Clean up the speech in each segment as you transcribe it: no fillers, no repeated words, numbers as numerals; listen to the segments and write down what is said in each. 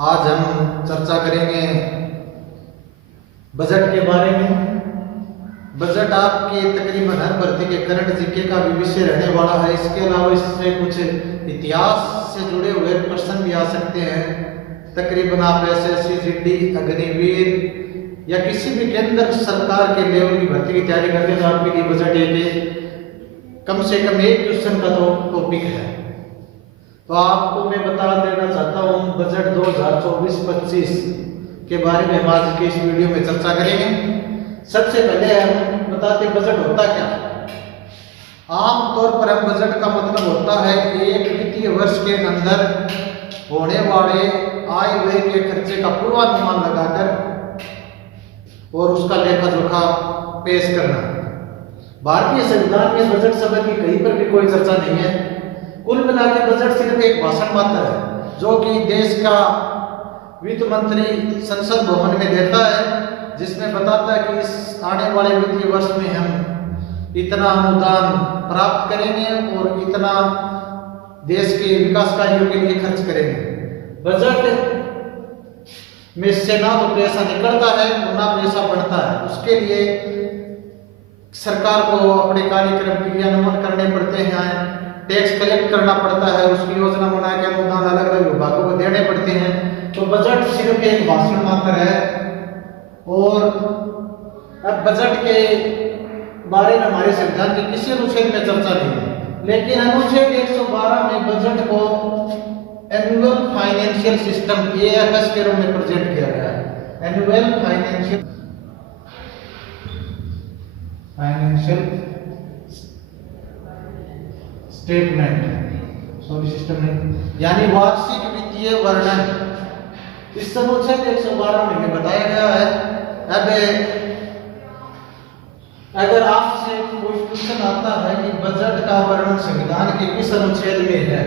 आज हम चर्चा करेंगे बजट के बारे में। बजट आपके तकरीबन हर भर्ती के करंट जीके का भी विषय रहने वाला है। इसके अलावा इससे कुछ इतिहास से जुड़े हुए प्रश्न भी आ सकते हैं। तकरीबन आप एसएससी, जीडी, अग्निवीर या किसी भी केंद्र सरकार के लेवल की भर्ती की तैयारी करते हैं तो आपके लिए बजट एक कम से कम एक क्वेश्चन का तो टॉपिक है। तो आपको मैं बता देना चाहता हूँ बजट 2024-25 के बारे में हम आज के इस वीडियो में चर्चा करेंगे। सबसे पहले हम बताते हैं बजट होता क्या है। आमतौर पर हम बजट का मतलब होता है एक वित्तीय वर्ष के अंदर होने वाले आय व्यय के खर्चे का पूर्वानुमान लगाकर और उसका लेखा जोखा पेश करना। भारतीय संविधान में बजट शब्द की कहीं पर भी कोई चर्चा नहीं है। कुल मिलाकर बजट सिर्फ एक भाषण मात्र है जो कि देश का वित्त मंत्री संसद भवन में देता है, जिसमें बताता है कि इस आने वाले वित्तीय वर्ष में हम इतना अनुदान प्राप्त करेंगे और इतना देश के विकास कार्यों के लिए खर्च करेंगे। बजट में से ना तो पैसा निकलता है ना पैसा बढ़ता है। उसके लिए सरकार को अपने कार्यक्रम क्रियान्वयन करने पड़ते हैं, टैक्स कलेक्ट करना पड़ता है, उसकी योजना बना के अनुदान अलग अलग विभागों को देने पड़ते हैं। तो बजट सिर्फ एक भाषण मात्र है। और अब बजट के बारे में हमारे संविधान के किसी अनुच्छेद में चर्चा नहीं है, लेकिन अनुच्छेद 112 में बजट को एनुअल फाइनेंशियल सिस्टम AFS के रूप में प्रेजेंट किया गया है। एनुअल फाइनेंशियल स्टेटमेंट सिस्टम नहीं, यानी वार्षिक वित्तीय वर्णन इस अनुच्छेद 112 में बताया गया है। अब अगर आपसे कोई क्वेश्चन आता है कि बजट का वर्णन संविधान के किस अनुच्छेद में है,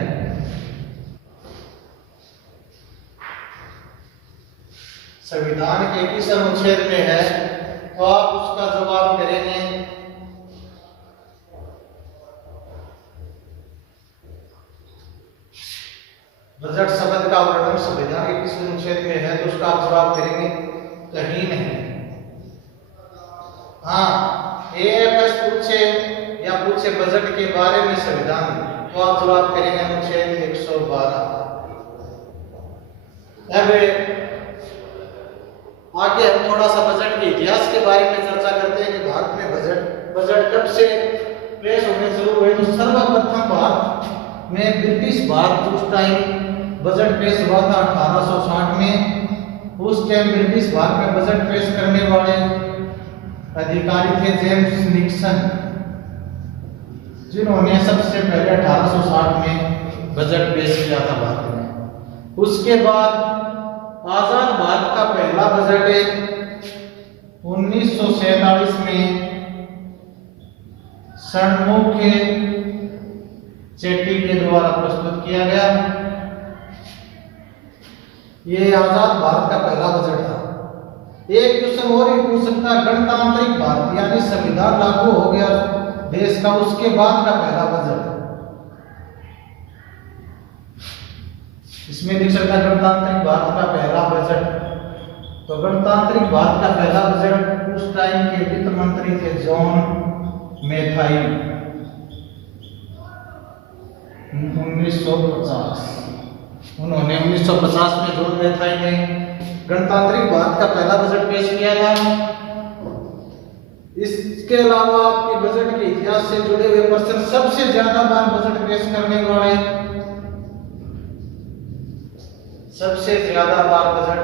संविधान के किस अनुच्छेद में है, तो आप उसका जवाब करेंगे बजट शब्द का वर्णन संविधान के किस अनुच्छेद में है, तो उसका आप जवाब करेंगे कहीं नहीं। हाँ, AFS पूछे या पूछे बजट के बारे में संविधान, तो आप जवाब करेंगे अनुच्छेद 112। अब आगे हम थोड़ा सा बजट के इतिहास के बारे में चर्चा करते हैं कि भारत में बजट कब से पेश होने शुरू हुए। तो सर्वप्रथम भारत में ब्रिटिश भारत उस टाइम बजट पेश हुआ था 1860 में। उस टाइम ब्रिटिश भारत में बजट पेश करने वाले अधिकारी थे जेम्स निक्सन, जिन्होंने सबसे पहले 1860 में बजट पेश किया था भारत में। उसके बाद आजाद भारत का पहला बजट 1947 में षणमुख चेट्टी के द्वारा प्रस्तुत किया गया। ये आजाद भारत का पहला बजट था। एक क्वेश्चन और भी पूछ सकता है, गणतांत्रिक भारत यानी संविधान लागू हो गया देश का, उसके बाद का पहला बजट इसमें लिख सकता है गणतांत्रिक भारत का पहला बजट। तो गणतांत्रिक भारत का पहला बजट उस टाइम के वित्त मंत्री थे जॉन मैथाई 1950। उन्होंने 1950 में जॉन मैथाई ने गणतांत्रिक भारत का पहला बजट पेश किया था। इसके अलावा आपके बजट के इतिहास से जुड़े हुए प्रश्न, सबसे ज्यादा बार बजट पेश करने वाले, सबसे ज्यादा बार बजट,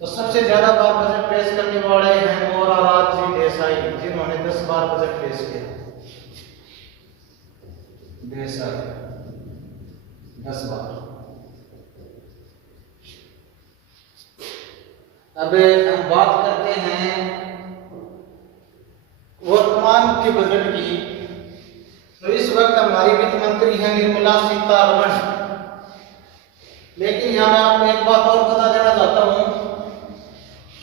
तो सबसे ज्यादा बार बजट पेश करने वाले हैं मोरारजी देसाई, जिन्होंने 10 बार बजट पेश किया। देसाई 10 बार। अब हम बात करते हैं वर्तमान के बजट की। तो इस वक्त हमारी वित्त मंत्री हैं निर्मला सीतारमण। लेकिन यहाँ मैं आपको एक बात और बता देना चाहता हूँ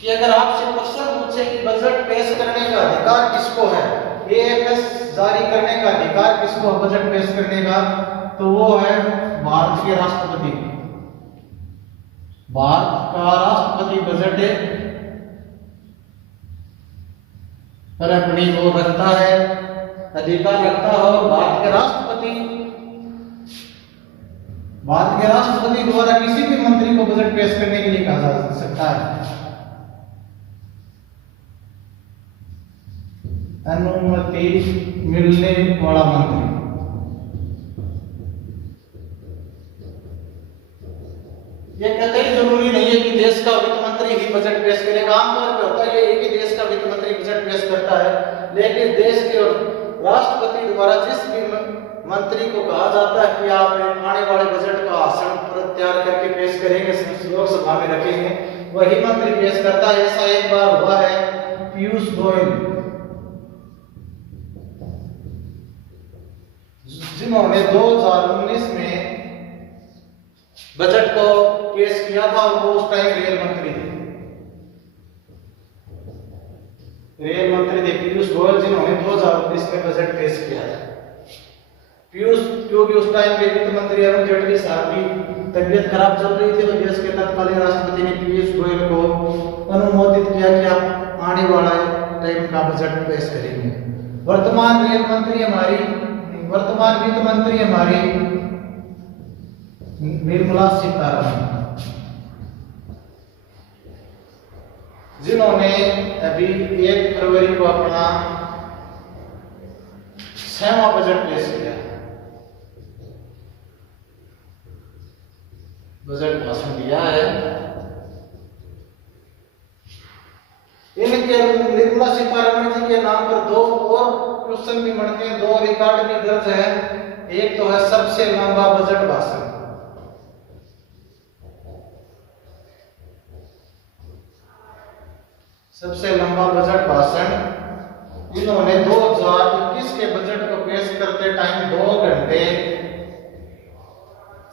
कि अगर आपसे प्रश्न पूछे कि बजट पेश करने का अधिकार किसको है, AFS जारी करने का अधिकार किसको बजट पेश करने का, तो वो है भारत के राष्ट्रपति, भारत का राष्ट्रपति बजट पर अपनी वो रखता है, अधिकार रखता है। और भारत के राष्ट्रपति द्वारा किसी भी मंत्री को बजट पेश करने के लिए कहा जा सकता है। अनुमति मिलने वाला मंत्री, ये कहते ही जरूरी नहीं है कि देश का वित्त मंत्री ही बजट पेश करेगा। आमतौर पर होता है ये कि देश का वित्त मंत्री बजट पेश करता है, लेकिन देश के राष्ट्रपति द्वारा जिस भी मंत्री को कहा जाता है कि आप आने वाले बजट का भाषण तैयार करके पेश करेंगे, लोकसभा में रखेंगे, वही मंत्री पेश करता है। ऐसा एक बार हुआ है पीयूष गोयल, जिन्होंने 2019 में बजट को पेश किया था और वो उस टाइम रेल मंत्री थे। रेल मंत्री थे पीयूष गोयल, जिन्होंने 2019 में बजट पेश किया था। पीयूष, क्योंकि उस टाइम के वित्त मंत्री अरुण जेटली साहब की तबीयत खराब चल रही थी, तो देश के तत्कालीन राष्ट्रपति ने पीयूष गोयल को अनुमोदित किया कि आप आने वाला टाइम का बजट पेश करेंगे। वर्तमान वित्त मंत्री हमारी निर्मला सीतारमण, जिन्होंने अभी 1 फरवरी को अपना 6वां बजट पेश किया, बजट भाषण दिया है। इनके निर्मला सीतारमण जी के नाम पर 2 और क्वेश्चन भी बनते हैं, 2 रिकॉर्ड भी दर्ज है। एक तो है सबसे लंबा बजट भाषण, सबसे लंबा बजट भाषण इन्होंने 2021 के बजट को पेश करते टाइम 2 घंटे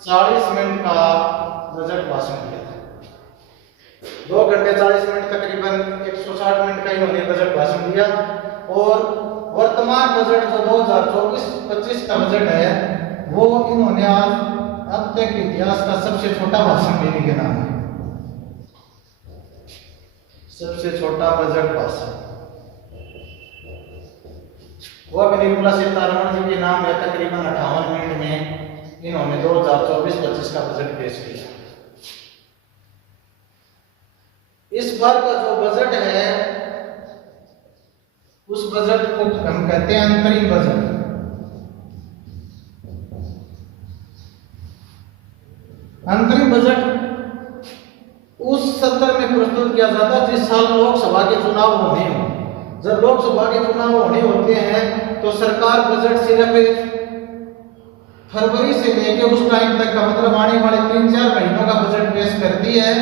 40 मिनट का बजट भाषण दिया था। 2 घंटे 40 मिनट, तकरीबन 160 मिनट का इन्होंने बजट भाषण दिया। और वर्तमान बजट जो 2024-25 का बजट है, वो इन्होंने आज अब तक इतिहास का सबसे छोटा भाषण देने के नाम है, सबसे छोटा बजट भाषण। वो भी निर्मला सीतारमण जी के नाम है। तकरीबन 58 मिनट में इन्होंने 2024-25 का बजट पेश किया। इस बार का जो बजट है, उस बजट को हम कहते हैं अंतरिम बजट। अंतरिम बजट उस सत्र में प्रस्तुत किया जाता है जिस साल लोकसभा के चुनाव होने हो। जब लोकसभा के चुनाव होने होते हैं तो सरकार बजट सिर्फ फरवरी से लेकर उस टाइम तक का, मतलब आने वाले 3-4 महीनों का बजट पेश करती है,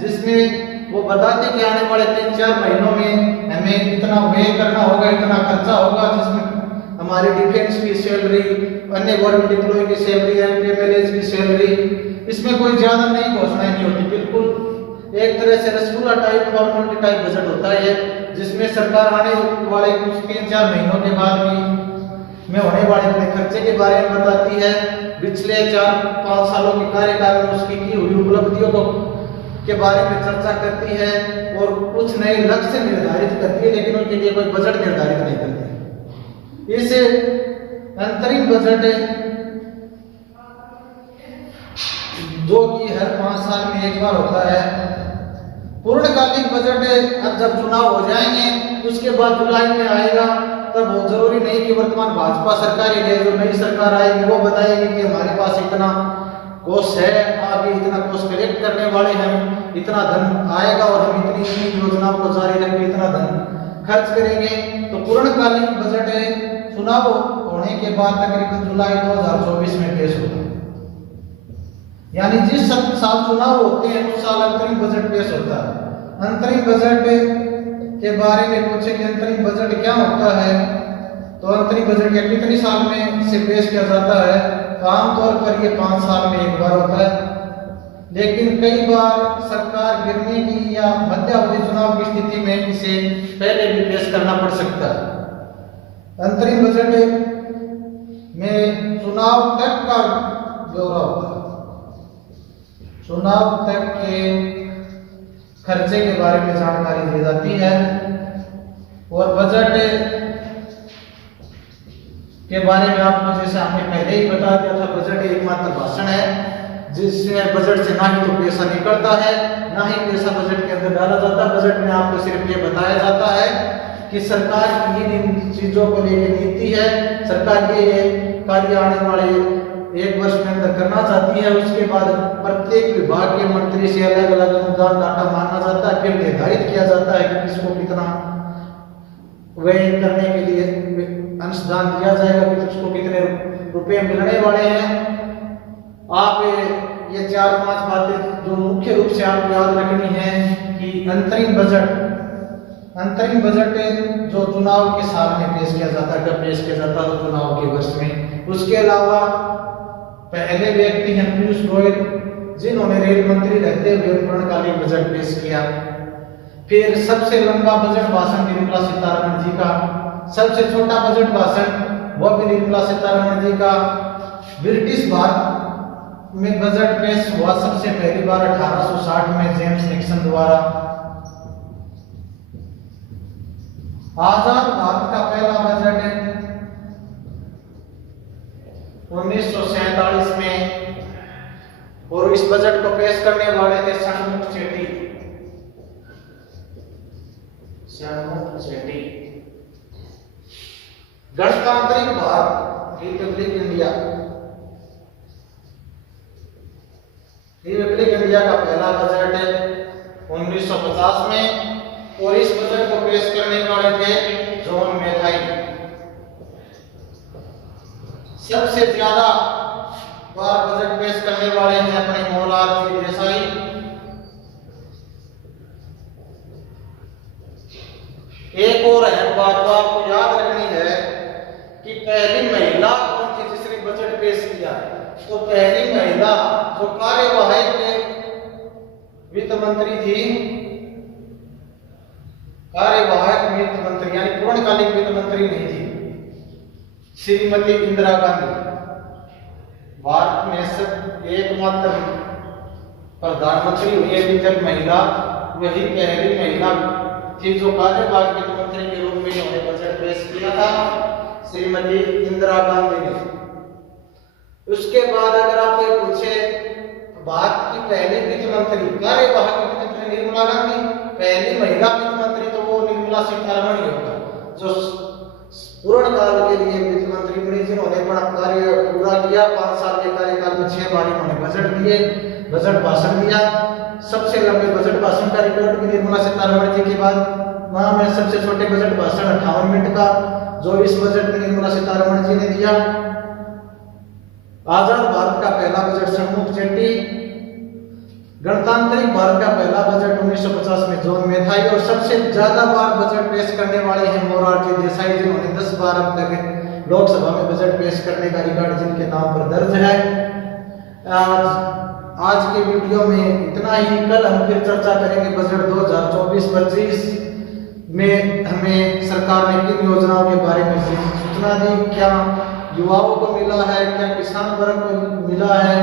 जिसमें वो बताते कि आने वाले 3-4 महीनों में हमें इतना व्यय करना होगा, इतना खर्चा होगा, जिसमें हमारी डिफेंस की सैलरी, अन्य गवर्नमेंट एम्प्लॉय की सैलरी, एमपीएमएलए की सैलरी, इसमें कोई ज्यादा नई घोषणाएं नहीं होती। बिल्कुल एक तरह से rasgulla type, formality type budget होता है, जिसमें सरकार आने वाले कुछ 3-4 महीनों के बाद में होने वाले अपने खर्चे के बारे में बताती है, पिछले 4-5 सालों के कार्यकाल में उसकी की हुई उपलब्धियों को के बारे में चर्चा करती है और कुछ नए लक्ष्य निर्धारित करती है, लेकिन उनके लिए कोई बजट निर्धारित नहीं करती। इस अंतरिम बजट जो कि हर 5 साल में एक बार होता है। पूर्णकालिक बजट अब जब चुनाव हो जाएंगे उसके बाद जुलाई में आएगा, तब बहुत जरूरी नहीं कि वर्तमान भाजपा सरकार ही है, जो नई सरकार आएगी वो बताएगी कि हमारे पास इतना कोष है, आगे इतना कोष कलेक्ट करने वाले हैं, इतना धन आएगा और हम इतनी योजनाओं को जारी रखेंगे, इतना धन खर्च करेंगे। तो पूर्णकालिक बजट चुनाव होने के बाद तकरीबन जुलाई 2024 में पेश होगा, यानी जिस साल चुनाव होते हैं उस साल अंतरिम बजट पेश होता है। अंतरिम बजट के बारे में पूछे कि अंतरिम बजट क्या होता है, तो अंतरिम बजट या कितनी साल में से पेश किया जाता है, तो आमतौर पर ये 5 साल में एक बार होता है, लेकिन कई बार सरकार गिरने की या मध्यावधि चुनाव की स्थिति में इसे पहले भी पेश करना पड़ सकता है। अंतरिम बजट में चुनाव तक का ब्यौरा होता है। चुनाव तक के खर्चे के बारे में जानकारी दी जाती है और बजट के बारे में आपको जैसे हमने पहले ही बता दिया था, बजट एकमात्र भाषण है जिसमें बजट से ना ही तो पैसा निकलता है ना ही पैसा बजट के अंदर डाला जाता है। बजट में आपको सिर्फ ये बताया जाता है कि सरकार की इन चीजों को लेकर नीति है, सरकार ये कार्य आने वाले 1 वर्ष के अंदर करना चाहती है। उसके बाद प्रत्येक विभाग के मंत्री से अलग अलग अनुदान डाटा मांगा जाता है, फिर निर्धारित किया जाता है कि किसको कितना व्यय करने के लिए अंशदान दिया जाएगा, कि उसको कितने रुपए मिलने वाले हैं। आप ये 4-5 बातें जो मुख्य रूप से आपको याद रखनी है कि अंतरिम बजट जो चुनाव के साल में पेश किया जाता है, कब पेश किया जाता है तो चुनाव के वर्ष में। उसके अलावा पहले व्यक्ति हैं पीयूष गोयल, जिन्होंने रेल मंत्री रहते हुए पूर्णकालिक बजट पेश किया। फिर सबसे लंबा बजट भाषण निर्मला सीतारमण जी का, सबसे छोटा बजट भाषण वह भी निर्मला सीतारमण जी का। ब्रिटिश भारत में बजट पेश हुआ सबसे पहली बार 1860 में जेम्स निक्सन द्वारा। आजाद भारत का पहला बजट 1947 में, और इस बजट को पेश करने वाले थे षणमुख चेट्टी। गणतांत्रिक भारत रिपब्लिक इंडिया का पहला बजट है 1950 में, और इस बजट को पेश करने वाले थे जॉन मैथाई। सबसे ज्यादा बार बजट पेश करने वाले हैं अपने मोरारजी देसाई। एक और अहम बात तो आपको याद रखनी है कि पहली महिला कौन थी जिसने बजट पेश किया। तो पहली महिला जो कार्यवाहक वित्त मंत्री थी, कार्यवाहक वित्त मंत्री यानी पूर्णकालिक वित्त मंत्री नहीं थी, श्रीमती इंदिरा गांधी। भारत में सब एकमात्र प्रधानमंत्री हुई अभी तक महिला, वही पहली महिला थी जो कार्यवाहक वित्त मंत्री के रूप में उन्होंने बजट पेश किया था, श्रीमती इंदिरा गांधी ने। उसके बाद अगर आप कोई पूछे भारत की पहली वित्त मंत्री, कार्यवाहक वित्त मंत्री निर्मला गांधी, पहली महिला वित्त मंत्री तो वो निर्मला सीतारमण ही होगा, जो पूर्णकाल के लिए वित्त मंत्री बनी, जिन्होंने अपना कार्य पूरा किया। 5 साल के कार्यकाल में 6 बार इन्होंने बजट भाषण दिया। सबसे लंबे बजट भाषण का रिकॉर्ड भी निर्मला सीतारमण जी के बाद वहां में सबसे छोटे बजट भाषण 58 मिनट का, जो इस बजट में निर्मला सीतारमण जी ने दिया। आजाद भारत का पहला बजट षणमुख चेट्टी, गणतांत्रिक भारत का पहला बजट 1950 में जॉन मैथाई, और सबसे ज्यादा बार बजट पेश करने वाले हैं मोरारजी देसाई, जिन्होंने 10 बार अब तक लोकसभा में बजट पेश करने का रिकॉर्ड जिनके नाम पर दर्ज है। आज के वीडियो में इतना ही। कल हम फिर चर्चा करेंगे बजट 2024-25 में हमें सरकार ने किन योजनाओं के बारे में सूचना दी, क्या युवाओं को मिला है, क्या किसान वर्ग को मिला है,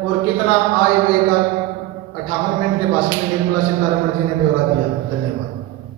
और कितना आय व्यय का 58 मिनट के भाषण में निर्मला सीतारमण जी ने ब्यौरा दिया। धन्यवाद।